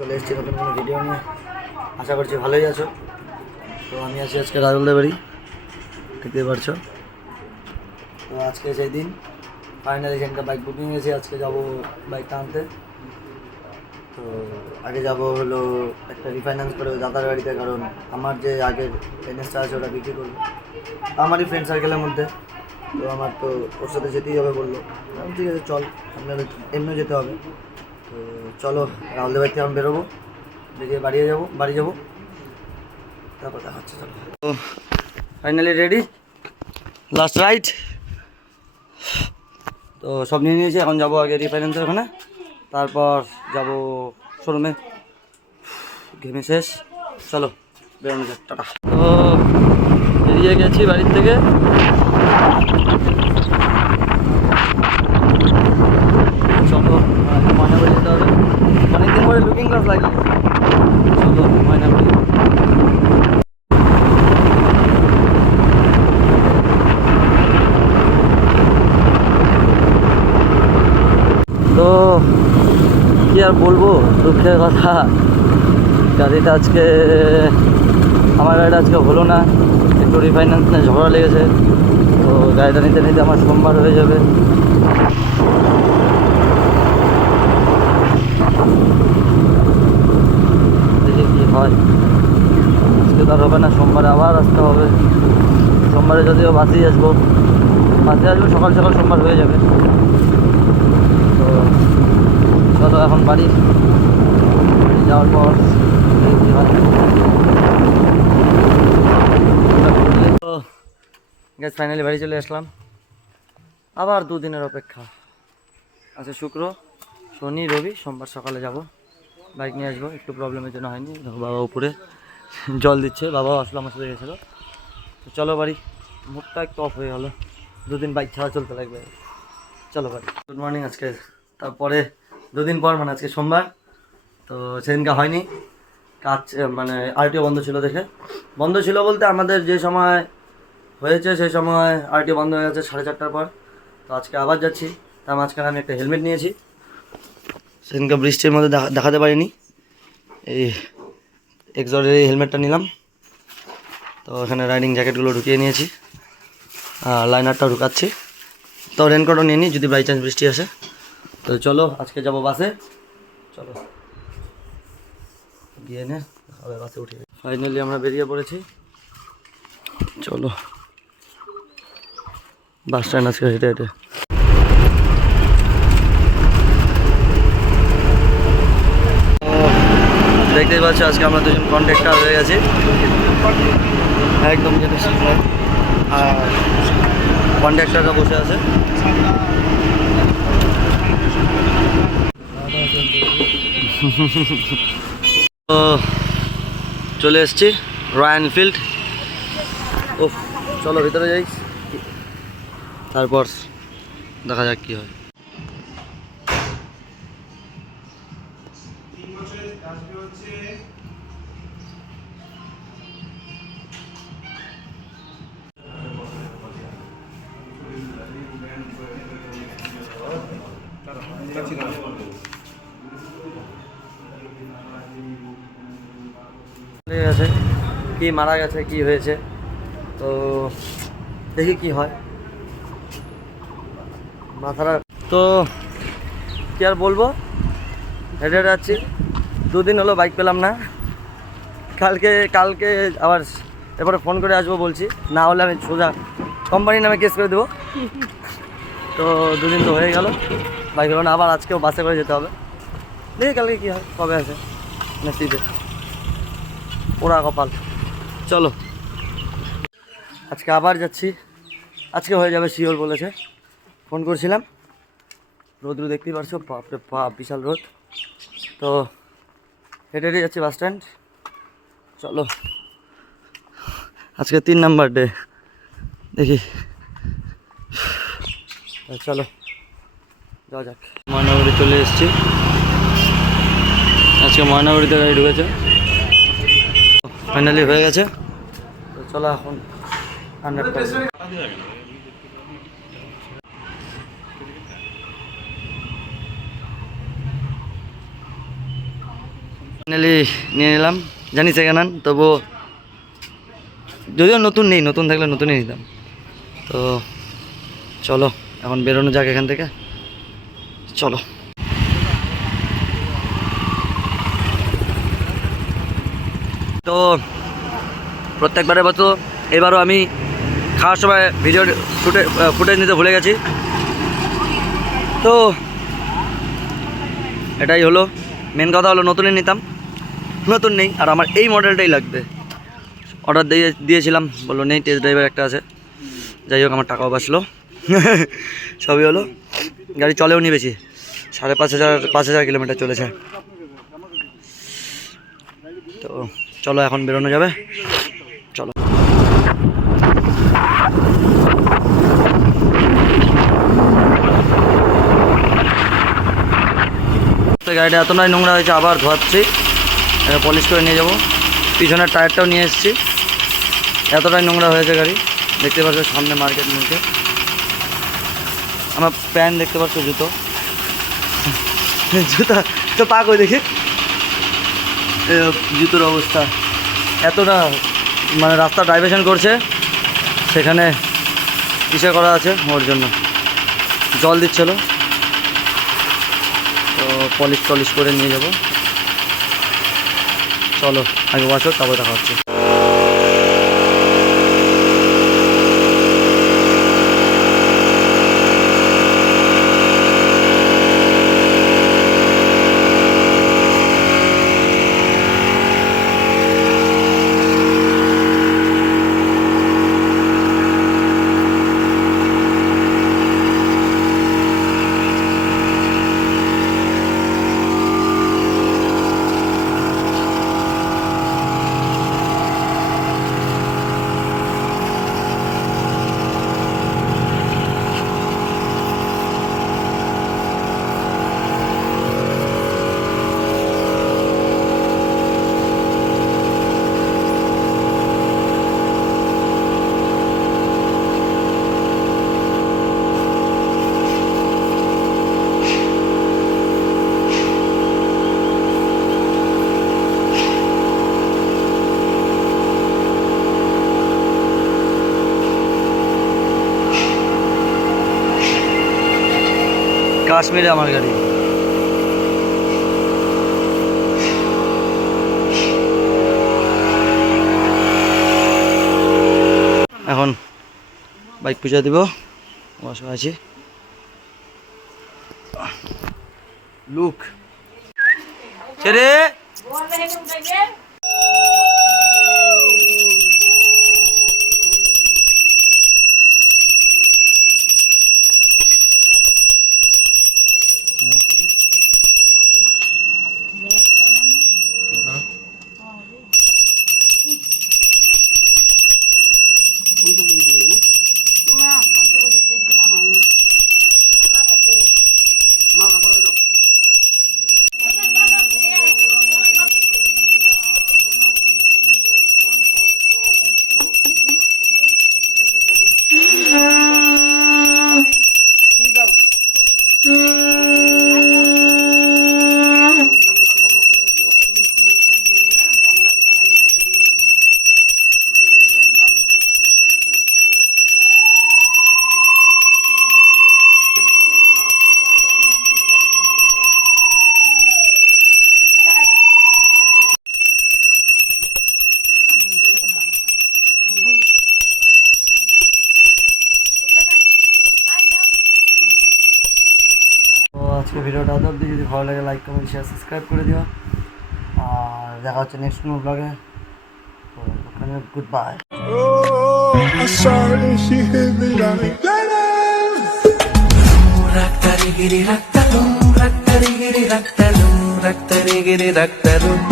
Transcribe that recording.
চলে এসেছি নতুন কোনো ভিডিও নিয়ে। আশা করছি ভালোই আছো। তো আমি আছি আজকে রাজলদের বাড়ি, দেখতে পারছো। তো আজকে সেই দিন ফাইনালি সেখানকার বাইক বুকিং হয়েছে। আজকে যাব বাইকটা আনতে। তো আগে যাব হলো একটা রিফাইন্যান্স করে দাদার বাড়িতে, কারণ আমার যে আগের এনএসটা আছে ওটা বিক্রি করবো আমারই ফ্রেন্ড সার্কেলের মধ্যে। তো আমার তো ওর সাথে যেতেই হবে বললো। ঠিক আছে চল, আপনাদের এমনিও যেতে হবে। তো চলো রাহুলদের বাড়ি থেকে আমি বেরোবো, বেরিয়ে বাড়ি যাবো, তারপর দেখা হচ্ছে। চলো, তো ফাইনালি রেডি, লাস্ট রাইড। তো সব নিয়ে নিয়েছি, এখন যাবো আগে রিফাইন্যান্সের ওখানে, তারপর যাবো শোরুমে। ঘেমে শেষ, চলো বেরোনো যাক, টাটা। তো বেরিয়ে গেছি বাড়ির থেকে। চলো ময়নাবাড়ি যেতে হবে, অনেকদিন পরে লুকিং গ্লাস লাগিয়ে। চলো ময়নাবাড়ি। তো কি আর বলবো, দুঃখের কথা, গাড়িটা আজকে আমার গাড়িটা আজকে হলো না, একটু রিফাইন্যান্স নিয়ে ঝগড়া লেগেছে। তো গাড়িটা নিতে নিতে আমার সোমবার হয়ে যাবে। দেখি কী হয়, আজকে তো আর হবে না, সোমবারে আবার আসতে হবে। সোমবারে যদিও বাসেই আসবো সকাল সকাল, সোমবার হয়ে যাবে। তো চলো এখন বাড়ি যাওয়ার পর গ্যাস ফাইনালি বাড়ি চলে আসলাম। আবার দুদিনের অপেক্ষা আছে, শুক্র শনি রবি, সোমবার সকালে যাব, বাইক নিয়ে আসবো। একটু প্রবলেমের জন্য হয়নি, বাবা উপরে জল দিচ্ছে, বাবাও আসলো আমার সাথে গেছিলো। তো চলো বাড়ি, মুখটা একটু অফ হয়ে গেলো, দুদিন বাইক ছাড়া চলতে লাগবে। চলো বাড়ি। Good morning. আজকে তারপরে দুদিন পর, মানে আজকে সোমবার, তো সেদিনকে হয়নি কাজ, মানে আরটিও বন্ধ ছিল। দেখে বন্ধ ছিল বলতে আমাদের যে সময় হয়েছে সেই সময় আরটিও বন্ধ হয়ে গেছে 4:30টার পর। তো আজকে আবার যাচ্ছি, তার মাঝখানে আমি একটা হেলমেট নিয়েছি, সেদিনকে বৃষ্টির মধ্যে দেখাতে পারিনি। এই এক্সরের এই হেলমেটটা নিলাম। তো এখানে রাইডিং জ্যাকেটগুলো ঢুকিয়ে নিয়েছি, আর লাইনারটাও ঢুকাচ্ছি। তো রেনকোটও নিয়ে নিই যদি বাই চান্স বৃষ্টি আসে। তো চলো আজকে যাব বাসে, চলো গিয়ে নে হবে বাসে উঠে। ফাইনালি আমরা বেরিয়ে পড়েছি, চলো বাস স্ট্যান্ড আজকে হেঁটে হেঁটে। দেখতেই পাচ্ছ আজকে আমরা দুজন কন্ট্রাক্টর হয়ে গেছি, একদম জিনিস। আর কন্ট্রাক্টররা বসে আছে। তো চলে এসছি রয়্যাল এনফিল্ড। ও চলো ভিতরে যাই, তারপর দেখা যাক কী হয়। গেছে কি মারা গেছে কি হয়েছে, তো দেখি কি হয়, মাথাটা। তো কি আর বলবো, হেঁটে হেঁটে যাচ্ছি। দুদিন হলো বাইক পেলাম না, কালকে আবার এরপরে ফোন করে আসবো বলছি, না হলে আমি সোজা কোম্পানির নামে কেস করে দেবো। তো দুদিন তো হয়ে গেল, বাইক হলো না, আবার আজকেও বাসে করে যেতে হবে। দেখি কালকে কী হয়, কবে আছে নসিবে, পোড়া কপাল। চলো আজকে আবার যাচ্ছি, আজকে হয়ে যাবে শিওর বলেছে, ফোন করছিলাম। রোদ্রু দেখতেই পারছো, বাপরে বাপ বিশাল রোদ। তো হেঁটে হেঁটে যাচ্ছি বাস স্ট্যান্ড। চলো আজকে 3 নাম্বার ডে, দেখি চলো যাওয়া যাক। ময়নাগুড়ি চলে এসেছি, আজকে ময়নাগুড়িতে গাড়ি ঢুকেছে, ফাইনালি হয়ে গেছে। তো চলো এখন 100 ফাইনালি নিয়ে নিলাম, জানি সেকেন্ড হ্যান্ড, তবুও যদিও নতুন নেই, নতুন থাকলে নতুনই নিতাম। তো চলো এখন বেরোনো যাক এখান থেকে, চলো। তো প্রত্যেকবারের মতো এবারও আমি খাওয়ার সময় ভিডিও ফুটেজ নিতে ভুলে গেছি। তো এটাই হলো মেন কথা, হলো নতুনই নিতাম, নতুন নেই, আর আমার এই মডেলটাই লাগবে। অর্ডার দিয়েছিলাম, বললো নেই, টেস্ট ড্রাইভার একটা আছে। যাই হোক, আমার টাকাও বাঁচলো, সবই হলো। গাড়ি চলেও নি বেশি, 5,500 কিলোমিটার চলেছে। তো চলো এখন বেরোনো যাবে, চলো। গাড়িটা এতটাই নোংরা হয়েছে, আবার ধোয়াচ্ছি, পলিশ করে নিয়ে যাব। পিছনের টায়ারটাও নিয়ে এসেছি, এতটাই নোংরা হয়েছে গাড়ি। দেখতে পাচ্ছ সামনে মার্কেট মুখে আমার প্যান্ট, দেখতে পাচ্ছ জুতো, জুতা তো পাক হয়ে দেখি, জুতোর অবস্থা এতটা, মানে রাস্তা ডাইভারশন করছে, সেখানে কিসে করা আছে, ওর জন্য জল দিচ্ছিল। তো পলিশ করে নিয়ে যাব, চলো আগে বসো, তারপর দেখা হচ্ছে। কাশ্মীরে আমার গাড়ি, এখন বাইক পুজো দিব, বসে আছি। লুক ছেড়ে আজকে ভিডিওটা এত অবধি। যদি ভালো লাগে লাইক কমেন্ট শেয়ার সাবস্ক্রাইব করে দিও, আর দেখা হচ্ছে নেক্সট কোনো ব্লগে। তো ওখানে good bye. Raktarigiri raktalum, raktarigiri raktalum, raktarigiri raktalum.